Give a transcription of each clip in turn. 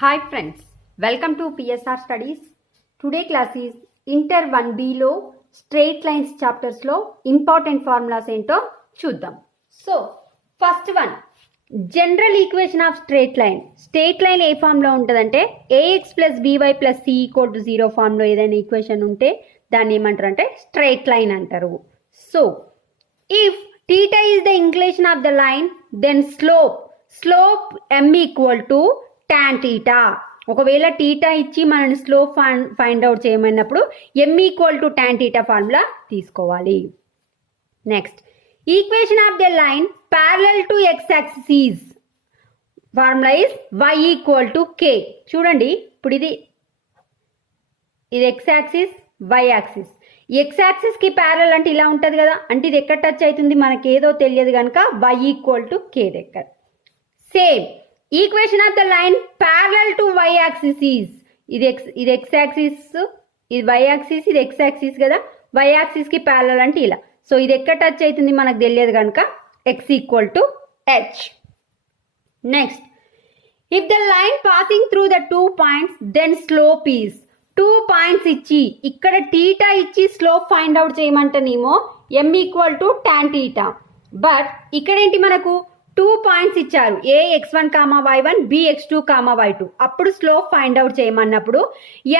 Hi friends, welcome to PSR Studies. Today class is Inter 1B లో straight lines chapters లో important formulas ఏంటో చూద్దాం. So first one, general equation of straight line. Straight line A form లో ఉంటుందంటే ax plus by plus c equal to 0 form లో ఏదైనా equation ఉంటే దాన్ని ఏమంటారు అంటే స్ట్రైట్ లైన్ అంటారు. So if theta is the inclination of the line, then slope m equal to tan theta. ఒకవేళ టీటా ఇచ్చి మనని స్లోప్ ఫైండ్ అవుట్ చేయమన్నప్పుడు m equal to tan theta formula తీసుకోవాలి. Next, equation of the line parallel to x axis formula is y equal to k. చూడండి, ఇప్పుడు ఇది x axis, y axis. x axis కి parallel అంటే ఇలా ఉంటది కదా, అంటే ఇది ఎక్కడ టచ్ అవుతుంది మనకి ఏదో తెలియదు కనుక y ఈక్వల్ టు k దగ్గర. Same equation of the line parallel to y axis is ఇది x యాక్సిస్, ఇది y యాక్సిస్, ఇది x యాక్సిస్ కదా, y యాక్సిస్ కి ప్యారలల్ అంటే ఇలా. సో ఇది ఎక్కడ టచ్ అవుతుంది మనకు తెలియదు కనుక x equal to h. Next, if the line passing through the 2 points then slope is 2 points ఇచ్చి ఇక్కడ టీటా ఇచ్చి స్లోప్ ఫైండ్ అవుట్ చేయమంటేనేమో m equal to tan theta. But ఇక్కడ ఏంటి మనకు 2 పాయింట్స్ ఇచ్చారు, a x1 y1 b x2 y2. అప్పుడు slope find out చేయమన్నప్పుడు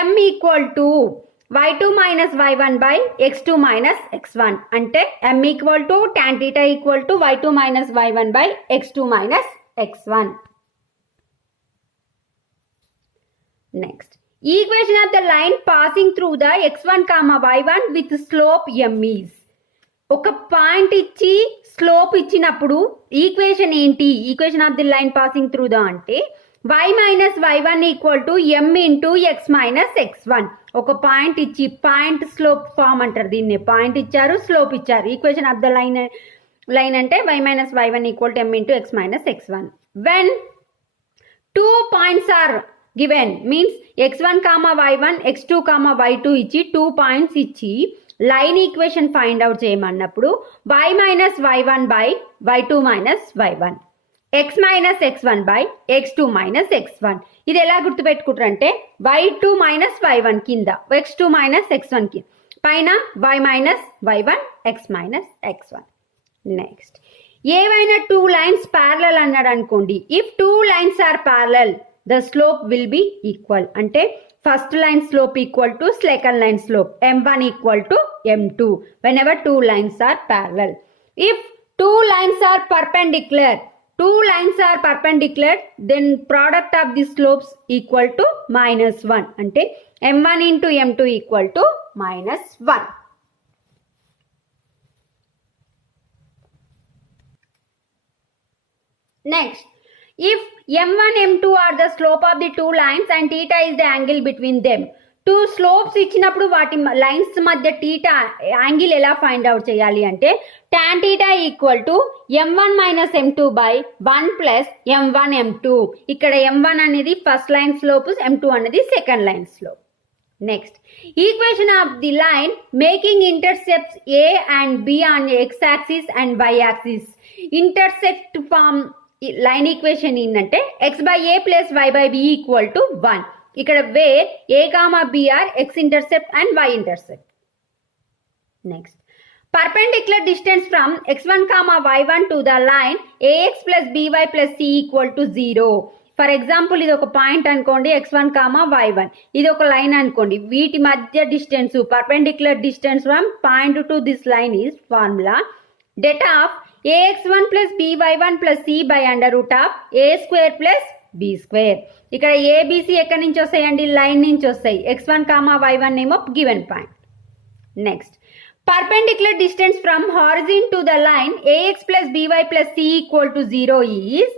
m equal to y2 minus y1 by x2 minus x1 అంటే m equal to tan theta equal to y2 minus y1 by x2 minus x1. Next, equation of the line passing through the x1 y1 with slope m is. ఒక point ఇచ్చి slope ఇచ్చినప్పుడు equation ఏంటి? Equation of the line passing through the అంటే y minus y1 equal to m into x minus x1. ఒక point ఇచ్చి, point slope form అంటారు దీన్ని. Point ఇచ్చారు, స్లోప్ ఇచ్చారు. ఈక్వేషన్ ఆఫ్ ద లైన్ అంటే y minus y1 equal to m into x minus x1. When 2 points are given means x1 y1 x2 y2 ఇచ్చి 2 points ఇచ్చి line equation find out చేయమన్నప్పుడు y minus y1 by y2 minus y1, x minus x1 by x2 minus x1. ఇది ఎలా గుర్తుపెట్టుకుంటారంటే y2 minus y1 కింద, x2 minus x1 కింద, పైన y minus y1 x minus x1. Next, ఏవైనా 2 lines parallel అన్నాడు అనుకోండి, if 2 lines are parallel the slope will be equal. అంటే first line slope equal to second line slope, m1 equal to m2 whenever 2 lines are parallel. If 2 lines are perpendicular, then product of the slopes equal to -1. అంటే m1 into m2 equal to -1. Next, if m1 m2 are the slope of the 2 lines and theta is the angle between them. 2 slopes ఇచ్చినప్పుడు వాటి lines మధ్య theta angle ఎలా find out చేయాలి అంటే tan theta equal to m1 minus m2 by 1 plus m1 m2. ఇక్కడ m1 అనేది first line slope, m2 అనేది second line slope. Next, equation of the line making intercepts a and b on x axis and y axis. Intersect form line equation ఏంటంటే x by a plus y by b equal to 1. ఇక్కడ where a comma b are x intercept and y intercept. Next, perpendicular distance from x1 y1 to the line ax plus by plus c equal to 0. For example ఇది ఒక point అనుకోండి, x1 y1, ఇది ఒక line అనుకోండి. వీటి మధ్య distance, perpendicular distance from point to this line is formula det of ax1 plus by1 plus c by under root of a square plus b square. ఇక్కడ abc ఎక్కడి నుంచి వస్తాయండి? లైన్ నుంచి వస్తాయి. x1 y1 ఏమో given point. Next, perpendicular distance from horizon to the line ax plus by plus c equal to 0 is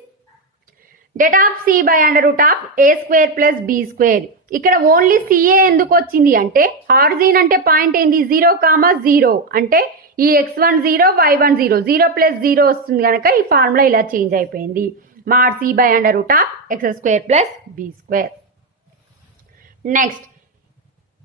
det of c by under root of a square plus b square. ఇక్కడ only ca ఎందుకు వచ్చింది అంటే horizon అంటే point ఏంది 0 0 అంటే ఈ x1 0 y1 0, 0 plus 0 వస్తుంది కనుక ఈ ఫార్ములా ఇలా చేంజ్ అయిపోయింది. mod c by under root of x square plus b square. Next,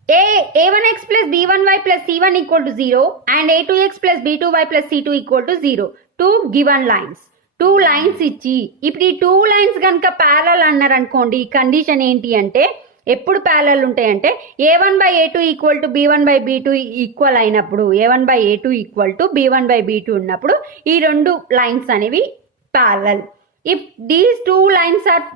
a1x plus b1y plus c1 equal to 0 and a2x plus b2y plus c2 equal to 0. 2 given lines. Two lines ఇచ్చి ఇప్పుడు ఈ two lines కనుక parallel అన్నారు అనుకోండి, condition ఏంటి అంటే ఎప్పుడు parallel ఉంటాయంటే a1/a2 equal to b1/b2 equal అయినప్పుడు, a1/a2 ఈక్వల్ టు b1/b2 ఉన్నప్పుడు ఈ రెండు లైన్స్ అనేవి parallel. If these two lines are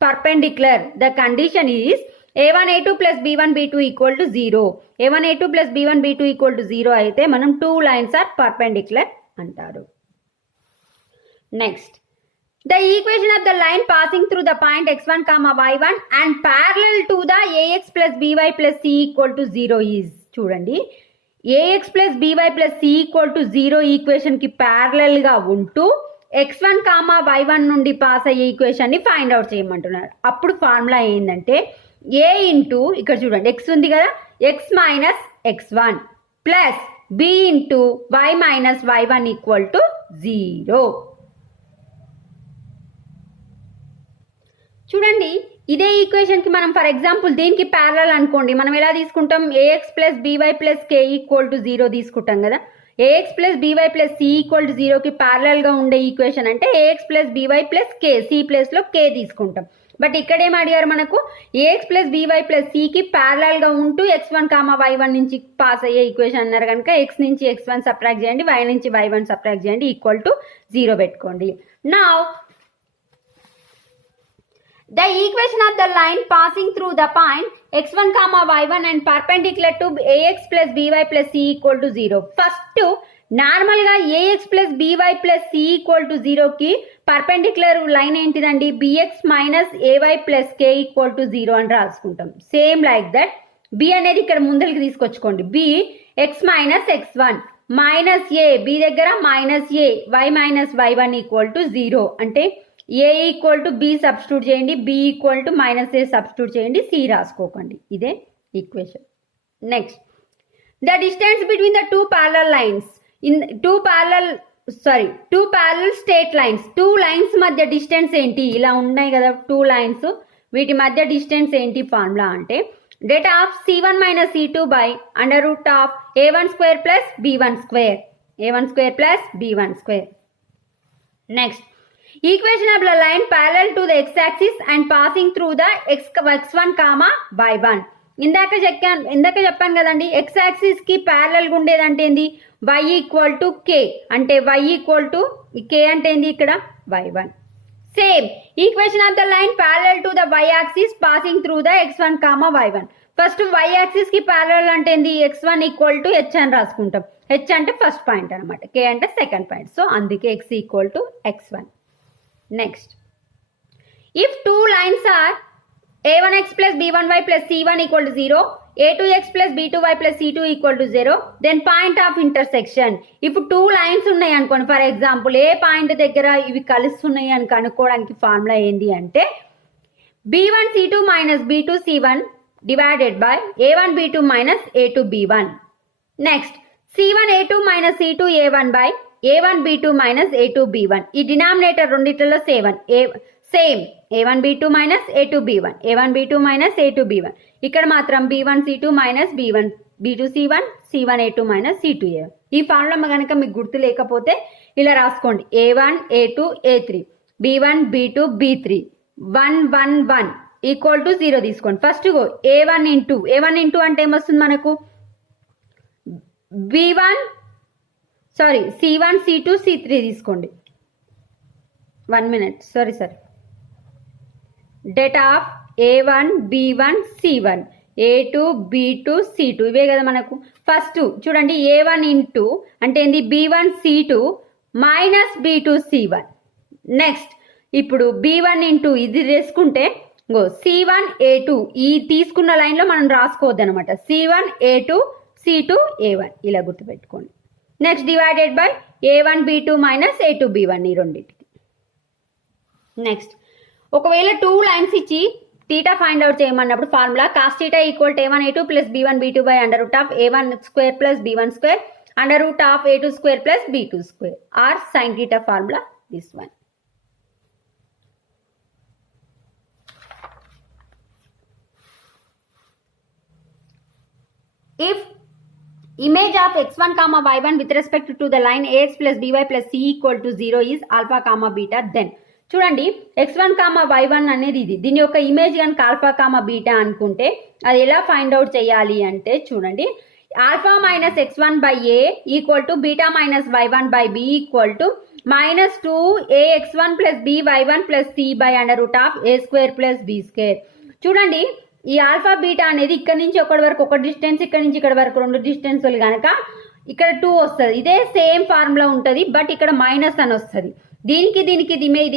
perpendicular the condition is a1a2 plus b1b2 equal to 0. a1a2 plus b1b2 equal to 0 అయితే మనం two lines are perpendicular అంటారు. Next, the equation of the line passing through the point x1 comma y1 and parallel to the ax plus by plus c equal to 0 is, చూడండి ax plus by plus c equal to 0 equation కి parallel గా ఉంటూ x1 comma y1 నుండి pass అయ్యే equation ని find out చేయమంటున్నారు. అప్పుడు formula ఏంటంటే a ఇంటూ ఇక్కడ చూడండి x ఉంది కదా, x minus x1 plus b into y minus y1 equal to 0. చూడండి ఇదే ఈక్వేషన్ కి మనం ఫర్ ఎగ్జాంపుల్ దీనికి ప్యారలల్ అనుకోండి, మనం ఎలా తీసుకుంటాం, ax plus by plus k equal to 0 తీసుకుంటాం కదా. ax plus by plus c equal to 0 కి ప్యారలల్ గా ఉండే ఈక్వేషన్ అంటే ax plus by plus k, c place లో k తీసుకుంటాం. బట్ ఇక్కడ ఏం అడిగారు మనకు, ax plus by plus c కి ప్యారలల్ గా ఉంటూ x1 కామా y1 నుంచి పాస్ అయ్యే ఈక్వేషన్ అన్నారు కనుక x నుంచి x1 సబ్ట్రాక్ట్ చేయండి, y నుంచి y1 సబ్ట్రాక్ట్ చేయండి, ఈక్వల్ టు 0 పెట్టుకోండి. Now the equation of the line passing through the point x1 comma y1 and perpendicular to ax plus by plus c equal to 0. First normal గా ax plus by plus c equal to 0 కి perpendicular line ఏంటిదండి, bx minus ay plus k equal to 0 అని రాసుకుంటాం. Same like that b అనేది ఇక్కడ ముందరికి తీసుకొచ్చుకోండి, b x minus x1 minus a, b దగ్గర minus a, y minus y1 equal to 0 అంటే a equal to b substitute చేయండి, b equal to minus a substitute చేయండి, c రాసుకోకండి. ఇదే equation. Next, the distance between the two parallel lines in two parallel straight lines, two lines మధ్య distance ఏంటి, ఇలా ఉన్నాయి కదా two lines, వీటి మధ్య డిస్టెన్స్ ఏంటి ఫార్ములా అంటే data of c1 minus c2 by under root of a1 square plus b1 square, a1 square plus b1 square. Next, equation of the line parallel to the x-axis and passing through the x1 comma y1. ఇందాక చెప్పాను కదండి, x axis కి parallel గా ఉండేది అంటే ఏంది, y equal to k అంటే y equal to k అంటే ఏంది ఇక్కడ y1. Same equation of the line parallel to the y axis passing through the x1 comma y1. First y axis కి ప్యారలల్ అంటే ఏంది, x1 ఈక్వల్ టు h అని రాసుకుంటాం. h అంటే ఫస్ట్ పాయింట్ అనమాట, k అంటే సెకండ్ పాయింట్, సో అందుకే x equal to x1. Next, if two lines are a1x plus b1y plus c1 equal to 0, a2x plus b2y plus c2 equal to 0, then point of intersection. If two lines ఉన్నాయి అనుకోండి, for example A point దగ్గర ఇవి కలుస్తున్నాయి అని కనుక్కోవడానికి formula ఏంటి అంటే b1 c2 minus b2 c1 divided by a1 b2 minus a2 b1. Next, c1 a2 minus c2 a1 by a1 b2 minus a2 b1. ఈ denominator రెండిట్లలో same a1 b2 minus a2 b1, a1 b2 minus a2 b1. ఇక్కడ మాత్రం b1 c2 minus b1 b2 c1, c1 a2 minus c2 a1. ఈ formula కనుక మీకు గుర్తు లేకపోతే ఇలా రాసుకోండి, a1 a2 a3 b1 b2 b3 1 1 1 equal to 0 తీసుకోండి. ఫస్ట్ a1 ఇంటూ అంటే ఏమొస్తుంది మనకు, c1 c2 c3 తీసుకోండి. 1 minute, sorry data of a1 b1 c1 a2 b2 c2 ఇవే కదా మనకు. ఫస్ట్ చూడండి a1 ఇంటూ అంటే ఏంది, b1 c2 minus b2 c1. Next ఇప్పుడు b1 ఇంటూ ఇది వేసుకుంటే c1 a2 ఈ తీసుకున్న లైన్లో మనం రాసుకోవద్దు అనమాట, c1 a2 c2 a1 ఇలా గుర్తుపెట్టుకోండి. Next divided by a1 b2 minus a2 b1 ఈ రెండింటికి. నెక్స్ట్, ఒకవేళ టూ లైన్స్ ఇచ్చి థీటా ఫైండ్ అవుట్ చేయమన్నప్పుడు formula cos theta equal to a1 a2 plus b1 b2 by under root of a1 square plus b1 square under root of a2 square plus b2 square or sine theta formula this one. If image of x1 comma y1 with respect to the line ax plus by plus c equal to 0 is alpha comma beta. Then చూడండి x1 comma y1 అనేది ఇది, దీని యొక్క image కనుక alpha comma beta అనుకుంటే అది ఎలా find out చేయాలి అంటే చూడండి, alpha minus x1 by A equal to beta minus y1 by B equal to minus 2ax1 plus by1 plus c by under root of A square plus B square. చూడండి ఈ alpha beta అనేది ఇక్కడ నుంచి ఒకటి వరకు ఒక distance, ఇక్కడ నుంచి ఇక్కడ వరకు రెండు డిస్టెన్సులు కనుక ఇక్కడ 2 వస్తుంది. ఇదే సేమ్ ఫార్ములా ఉంటుంది, బట్ ఇక్కడ మైనస్ అని వస్తుంది. దీనికి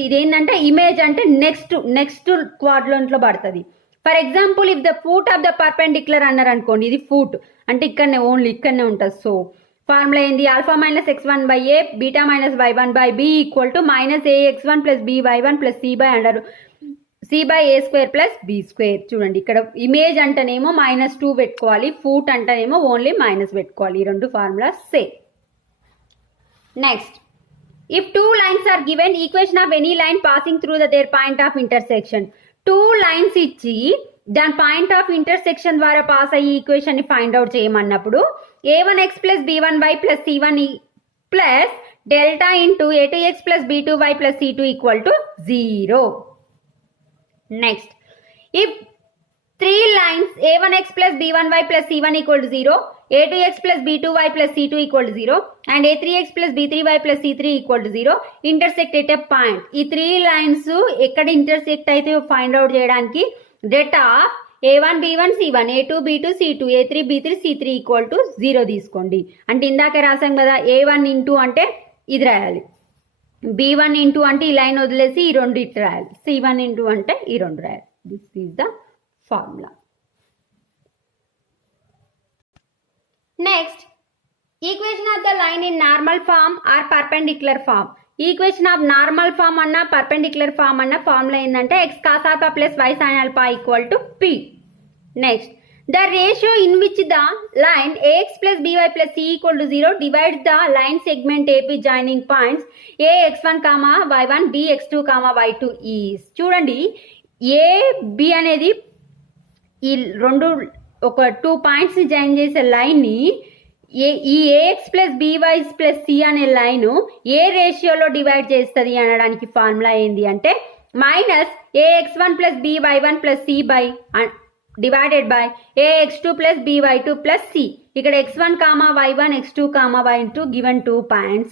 ఇది ఏంటంటే ఇమేజ్ అంటే నెక్స్ట్ క్వాడ్రంట్లో పడుతుంది. For example if the foot of the perpendicular అన్నారు అనుకోండి, ఇది ఫూట్ అంటే ఇక్కడనే ఉంటుంది. సో ఫార్ములా ఏంది, alpha minus x1 by A beta minus y1 by B equal to minus ax1 plus by1 plus c by under C by A square plus B square. చూడండి ఇక్కడ image అంటేనేమో -2 పెట్టుకోవాలి, foot అంటేనేమో only minus పెట్టుకోవాలి. ఈ రెండు formulas same. Next, if 2 lines are given, equation of any line passing through their point of intersection. 2 lines ఇచ్చి దాని పాయింట్ ఆఫ్ ఇంటర్సెక్షన్ ద్వారా పాస్ అయ్యి ఈక్వేషన్ ని ఫైండ్ అవుట్ చేయమన్నప్పుడు a1x plus b1y plus c1 plus delta into a2x plus b2y plus c2 equal to 0. Next, if 3 lines a1x plus b1y plus c1 equal to 0, a2x plus b2y plus c2 equal to 0 and a3x plus b3y plus c3 equal to 0 intersect at a point. ఈ 3 lines ఎక్కడ intersect అయితే find out చేయడానికి data a1 b1 c1 a2 b2 c2 a3 b3 c3 equal to 0 తీసుకోండి. అంటే ఇందాక రాసాం కదా, a1 into అంటే ఇది రాయాలి, b1 ఇంటూ అంటే ఈ లైన్ వదిలేసి ఈ రెండు ఇటు రాయాలి, c1 ఇంటూ అంటే ఈ రెండు రాయాలి. This is the formula. Next, equation of the line in normal form or perpendicular form. Equation of normal form అన్న పర్పెండిక్యులర్ ఫార్మ్ అన్న ఫార్ములా ఏంటంటే X cos alpha plus Y sine alpha equal to P. Next, the ratio in which the line ax plus by plus c equal to 0 divides the line segment AP joining points a x1 comma y1 b x2 comma y2 is. చూడండి a b అనేది ఈ రెండు ఒక 2 points ని join చేసే line ని ఈ ax plus by plus c అనే లైన్ ఏ రేషియోలో డివైడ్ చేస్తుంది అనడానికి ఫార్ములా ఏంది అంటే minus ax1 plus by1 plus c by divided by ax2 plus by2 plus c. ఇక్కడ x1 comma y1 x2 comma y2 given 2 points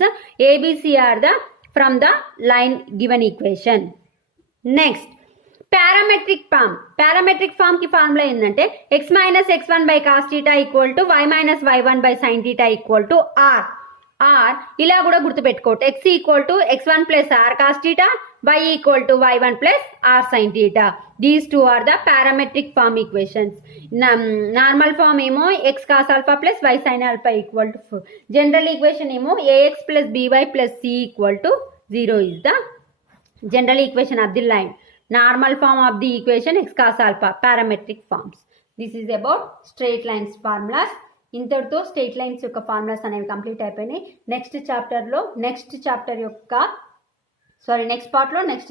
abc are the from the line given equation. Next, parametric form की formula ఏంటంటే x minus x1 by cos theta equal to y minus y1 by sin theta equal to r. ఇలా కూడా గుర్తుపెట్టుకోవచ్చు, x equal to x1 plus r cos theta, y equal to y1 plus r sin theta. These two are the parametric form equations. Normal form ఏమో x cos alpha plus y sin alpha equal to 4. General equation ఏమో ax plus by plus c equal to 0 is the general equation of the line. Normal form of the equation x cos alpha. Parametric forms. This is about straight lines formulas. ఇంతటితో straight lines యొక్క formulas అనేవి complete అయిపోయినాయి. Next పార్ట్లో next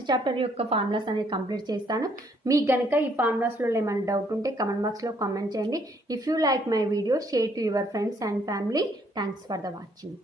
chapter యొక్క formulas అనేవి complete చేస్తాను. మీకు కనుక ఈ ఫార్ములాస్లో ఏమైనా డౌట్ ఉంటే కమెంట్ బాక్స్లో కామెంట్ చేయండి. If you like my video, share to your friends and family. Thanks for the watching.